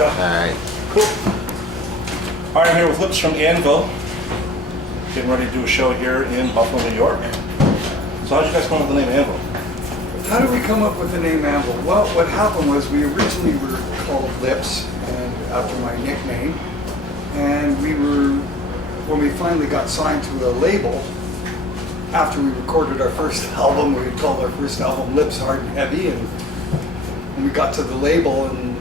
Alright. Cool. All right, I'm here with Lips from ANVIL. Getting ready to do a show here in Buffalo, New York. So how did you guys come up with the name ANVIL? How did we come up with the name ANVIL? Well, what happened was we originally were called Lips, and after my nickname, and when we finally got signed to a label, after we recorded our first album, we called our first album Lips, Hard and Heavy, and when we got to the label and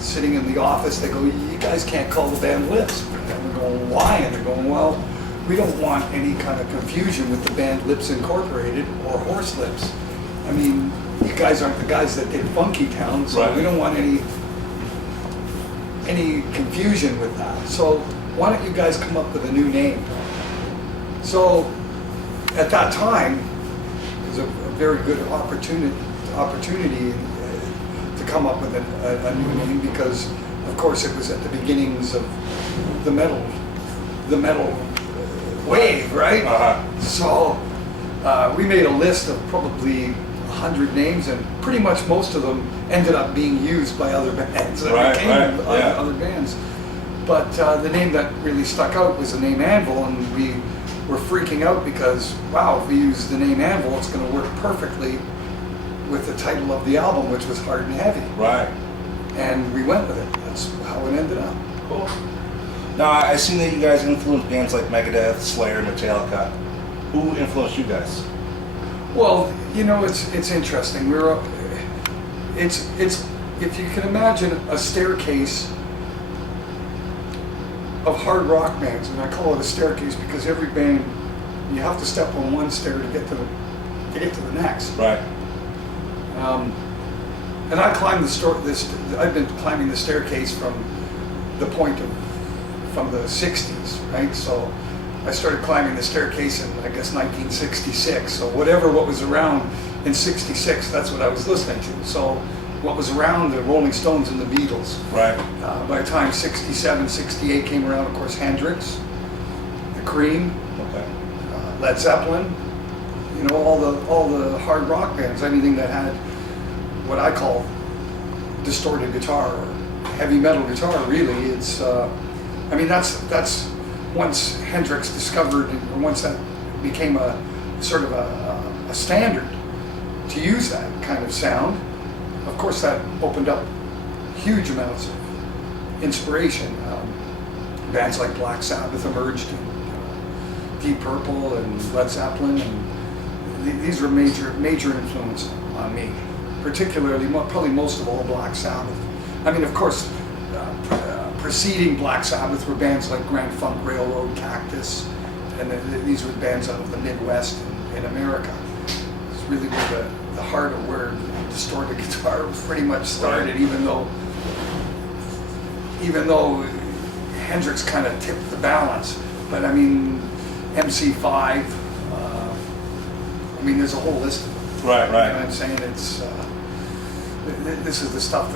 sitting in the office, they go, "You guys can't call the band Lips." And we're going, "Why?" And they're going, "Well, we don't want any kind of confusion with the band Lips Incorporated or Horse Lips. I mean, you guys aren't the guys that did Funky Town, so Right. we don't want any confusion with that. So why don't you guys come up with a new name?" So at that time, it was a very good opportunity to come up with a new name, because of course it was at the beginnings of the metal wave, right? So we made a list of probably 100 names, and pretty much most of them ended up being used by other bands that became other bands. But the name that really stuck out was the name ANVIL, and we were freaking out because, wow, if we use the name ANVIL, it's going to work perfectly with the title of the album, which was Hard and Heavy. Right. And we went with it. That's how it ended up. Cool. Now, I seen that you guys influenced bands like Megadeth, Slayer, Metallica. Who influenced you guys? Well, you know, it's interesting. It's if you can imagine a staircase of hard rock bands, and I call it a staircase because every band, you have to step on one stair to get to the next. Right. And I climbed I've been climbing the staircase from the the 60s, right? So I started climbing the staircase in, I guess, 1966. So what was around in 66, that's what I was listening to. So what was around, the Rolling Stones and the Beatles. Right. By the time 67, 68 came around, of course, Hendrix, the Cream, Okay. Led Zeppelin, you know, all the hard rock bands, anything that had what I call distorted guitar or heavy metal guitar. Really, it's I mean, that's once Hendrix discovered, or once that became a sort of a standard to use that kind of sound. Of course, that opened up huge amounts of inspiration. Bands like Black Sabbath emerged, and Deep Purple and Led Zeppelin, and these were major influence on me. Particularly, probably most of all, Black Sabbath. I mean, of course, preceding Black Sabbath were bands like Grand Funk Railroad, Cactus, and these were bands out of the Midwest in America. It's really where the heart of where distorted guitar pretty much started, even though Hendrix kind of tipped the balance. But I mean, MC5, I mean, there's a whole list of them. Right. You know what I'm saying? It's this is the stuff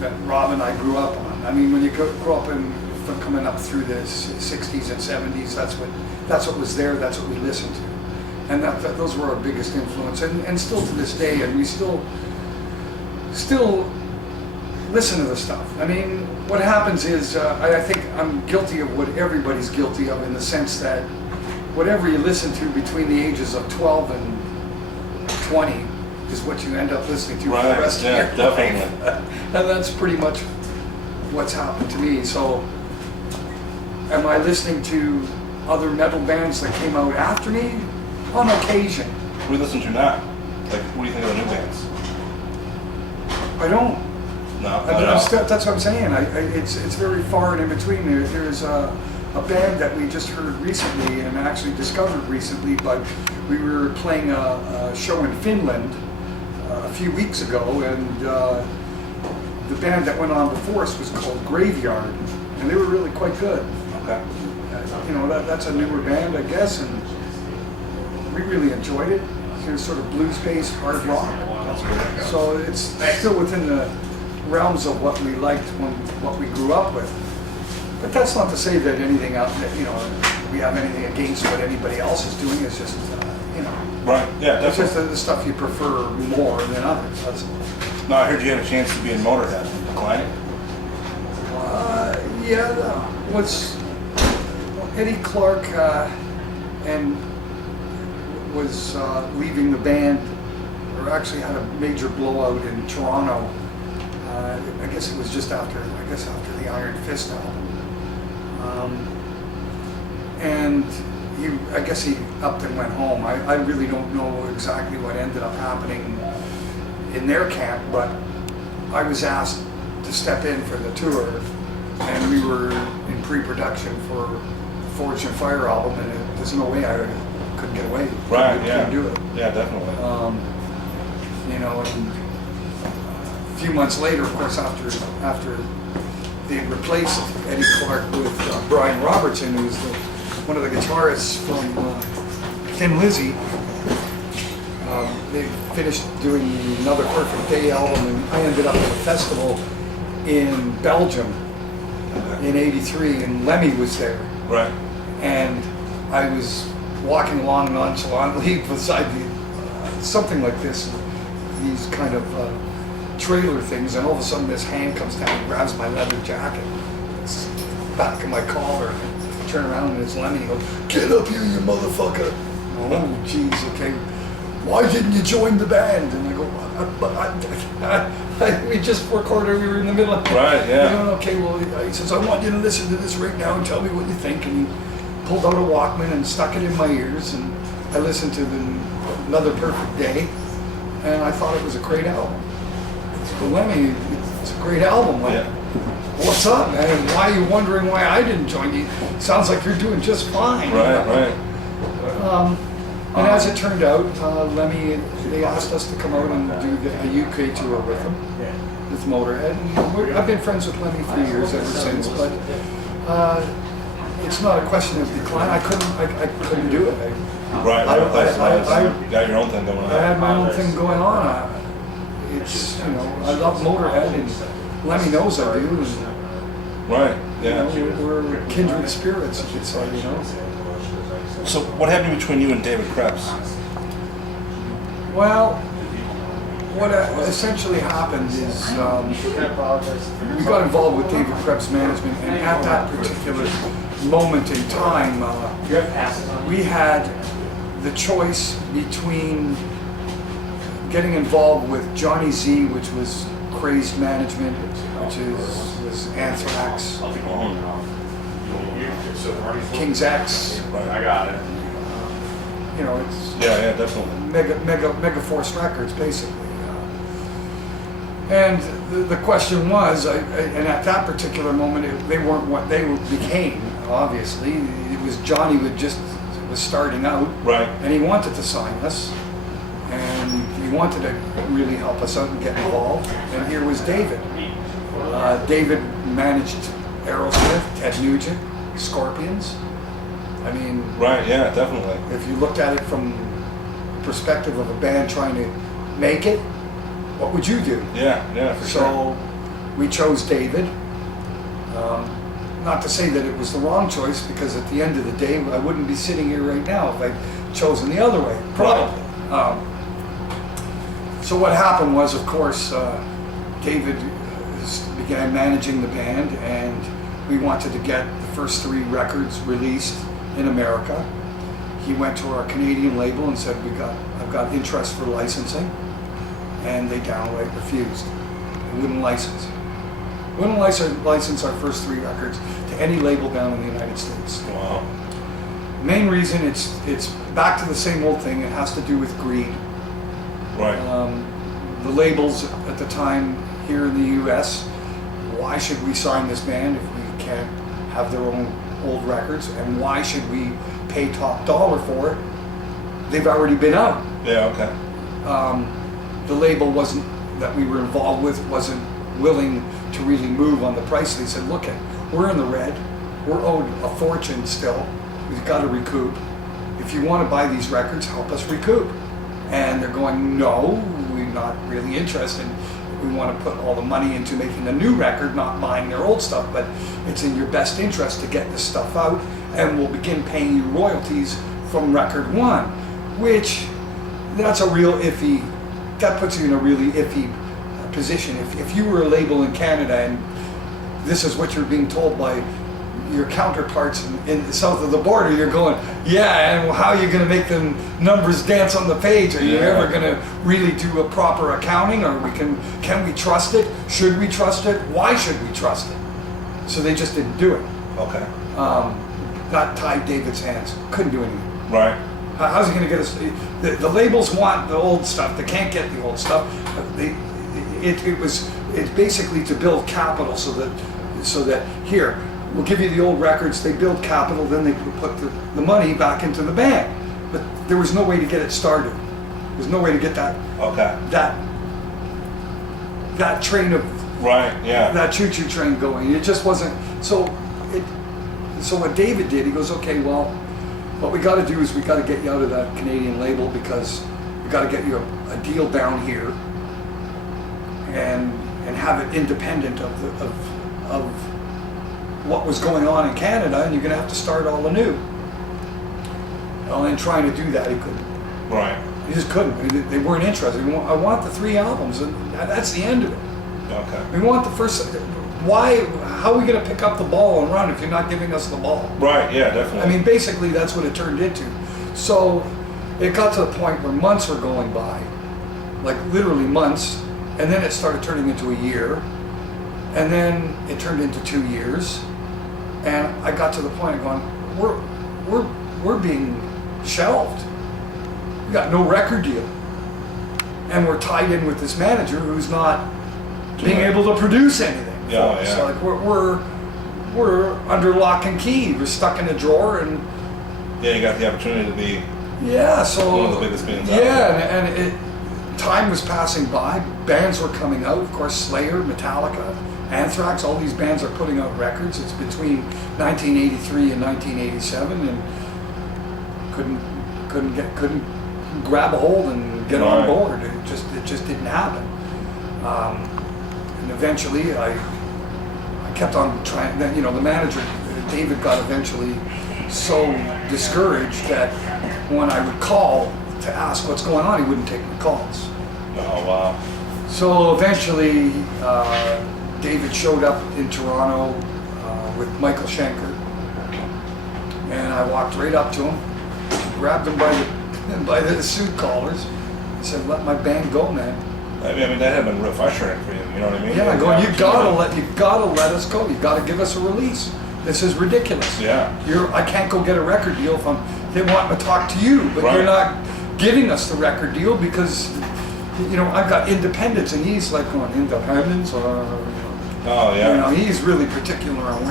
that Rob and I grew up on. I mean, when you grow up from coming up through the 60s and 70s, that's what was there. That's what we listened to, and those were our biggest influence, and still to this day, and we still listen to the stuff. I mean, what happens is I think I'm guilty of what everybody's guilty of, in the sense that whatever you listen to between the ages of 12 and 20 is what you end up listening to for the rest of your life. And that's pretty much what's happened to me. So am I listening to other metal bands that came out after me? On occasion. What do you listen to now? Like, what do you think of the new bands? I don't. No. That's what I'm saying. It's very far and in between. There's a band that we just heard recently, and actually discovered recently, but we were playing a show in Finland a few weeks ago, and the band that went on before us was called Graveyard, and they were really quite good. Okay. You know, that's a newer band, I guess, and we really enjoyed it. It was sort of blues-based hard rock. That's good. So it's still within the realms of what we liked, what we grew up with. But that's not to say that anything out that, you know, we have anything against what anybody else is doing. It's just, you know. Right. Yeah. It's Definitely. just the stuff you prefer more than others. That's all. No, I heard you had a chance to be in Motorhead. Declining. Yeah, that was Eddie Clark and was leaving the band, or actually had a major blowout in Toronto. I guess it was just after the Iron Fist album. And I guess he upped and went home. I really don't know exactly what ended up happening in their camp, but I was asked to step in for the tour, and we were in pre-production for Forged in Fire album, and there's no way I couldn't get away. Right, Couldn't do it. Yeah, definitely. You know, and a few months later, of course, after they replaced Eddie Clark with Brian Robertson, who's one of the guitarists from Thin Lizzy. They finished doing Another Perfect Day album, and I ended up at a festival in Belgium in '83, and Lemmy was there. Right. And I was walking along nonchalantly beside something like this, these kind of trailer things, and all of a sudden this hand comes down and grabs my leather jacket. It's back of my collar. I turn around and it's Lemmy. He goes, "Get up here, you motherfucker!" Oh, jeez, okay. Why didn't you join the band? And I go, we just recorded, we were in the middle of it. Right, yeah. You know, okay, well, he says, I want you to listen to this right now and tell me what you think. And he pulled out a Walkman and stuck it in my ears, and I listened to Another Perfect Day, and I thought it was a great album. So Lemmy, it's a great album. Like, Yeah. what's up, man? And why are you wondering why I didn't join you? Sounds like you're doing just fine. Right, right. And as it turned out, Lemmy, they asked us to come out and do a UK tour with them, with Motorhead. And I've been friends with Lemmy for years ever since, but it's not a question of decline. I couldn't do it. Right. I You got your own thing going on. I had my own thing going on. It's, you know, I love Motorhead, and Lemmy knows I do. And, Right. you Yeah. know, we're kindred spirits, you could say, you know. So what happened between you and David Krebs? Well, what essentially happened is we got involved with David Krebs' management, and at that particular moment in time, we had the choice between getting involved with Johnny Z, which was Crazed Management, which was Anthrax, King's X. Right. I got it. You know, it's Yeah, definitely. Mega Force Records, basically. And the question was, and at that particular moment, they weren't what they became. Obviously, it was Johnny was starting out, Right. and he wanted to sign us, and he wanted to really help us out and get involved. And here was David. David managed Aerosmith, Ted Nugent, Scorpions. I mean, Right. Yeah, definitely. if you looked at it from the perspective of a band trying to make it, what would you do? Yeah. Yeah, for sure. So we chose David. Not to say that it was the wrong choice, because at the end of the day, I wouldn't be sitting here right now if I'd chosen the other way, probably. So what happened was, of course, David began managing the band, and we wanted to get the first 3 records released in America. He went to our Canadian label and said, I've got interest for licensing, and they downright refused. They wouldn't license. Wouldn't license our first 3 records to any label down in the United States. Wow. Main reason, it's back to the same old thing. It has to do with greed. Right. The labels at the time here in the U.S., why should we sign this band if we can't have their own old records? And why should we pay top dollar for it? They've already been out. Yeah. Okay. The label that we were involved with wasn't willing to really move on the price. They said, look, we're in the red. We're owed a fortune still. We've got to recoup. If you want to buy these records, help us recoup. And they're going, no, we're not really interested. We want to put all the money into making a new record, not buying their old stuff, but it's in your best interest to get this stuff out, and we'll begin paying you royalties from record 1, which that's a real iffy, that puts you in a really iffy position. If you were a label in Canada and this is what you're being told by your counterparts in south of the border. You're going, yeah, and how are you going to make the numbers dance on the page? Are you ever going to really do a proper accounting, or can we trust it? Should we trust it? Why should we trust it? So they just didn't do it. Okay. That tied David's hands. Couldn't do anything. Right. How's he going to get us? The labels want the old stuff. They can't get the old stuff. It's basically to build capital so that here, we'll give you the old records. They build capital, then they put the money back into the band. But there was no way to get it started. There's no way to get that. Okay. That train of. Right. Yeah. That choo-choo train going. It just wasn't. So what David did, he goes, okay, well, what we got to do is we got to get you out of that Canadian label, because we got to get you a deal down here and have it independent of what was going on in Canada, and you're going to have to start all anew. Well, and trying to do that, he couldn't. Right. He just couldn't. They weren't interested. I want the 3 albums, and that's the end of it. Okay. We want the first. Why? How are we going to pick up the ball and run if you're not giving us the ball? Right. Yeah. Definitely. I mean, basically, that's what it turned into. So it got to the point where months were going by, like literally months, and then it started turning into a year, and then it turned into 2 years, and I got to the point of going, we're being shelved. We got no record deal, and we're tied in with this manager who's not being able to produce anything. Yeah, yeah. So like we're under lock and key. We're stuck in a drawer, and yeah, you got the opportunity to be so one of the biggest bands out there. And time was passing by. Bands were coming out. Of course, Slayer, Metallica, Anthrax. All these bands are putting out records. It's between 1983 and 1987, and couldn't grab a hold and get on board. It just didn't happen. And eventually, I kept on trying. Then, the manager, David, got eventually so discouraged that when I would call to ask what's going on, he wouldn't take my calls. Oh, wow. So eventually, David showed up in Toronto with Michael Schenker, and I walked right up to him, grabbed him by the suit collars, and said, "Let my band go, man." I mean, that had been real frustrating for you. You know what I mean? Yeah, I'm going, you gotta let us go. You gotta give us a release. This is ridiculous. Yeah. I can't go get a record deal if they want to talk to you, but you're not giving us the record deal because, I've got independence, and he's like going, independence, or, Oh, yeah. He's really particular on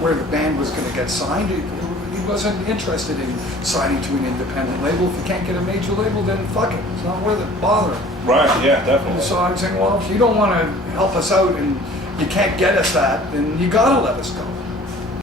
where the band was going to get signed. He wasn't interested in signing to an independent label. If you can't get a major label, then fuck it. It's not worth it bothering. Right, yeah, definitely. So I'm saying, well, if you don't want to help us out and you can't get us that, then you gotta let us go.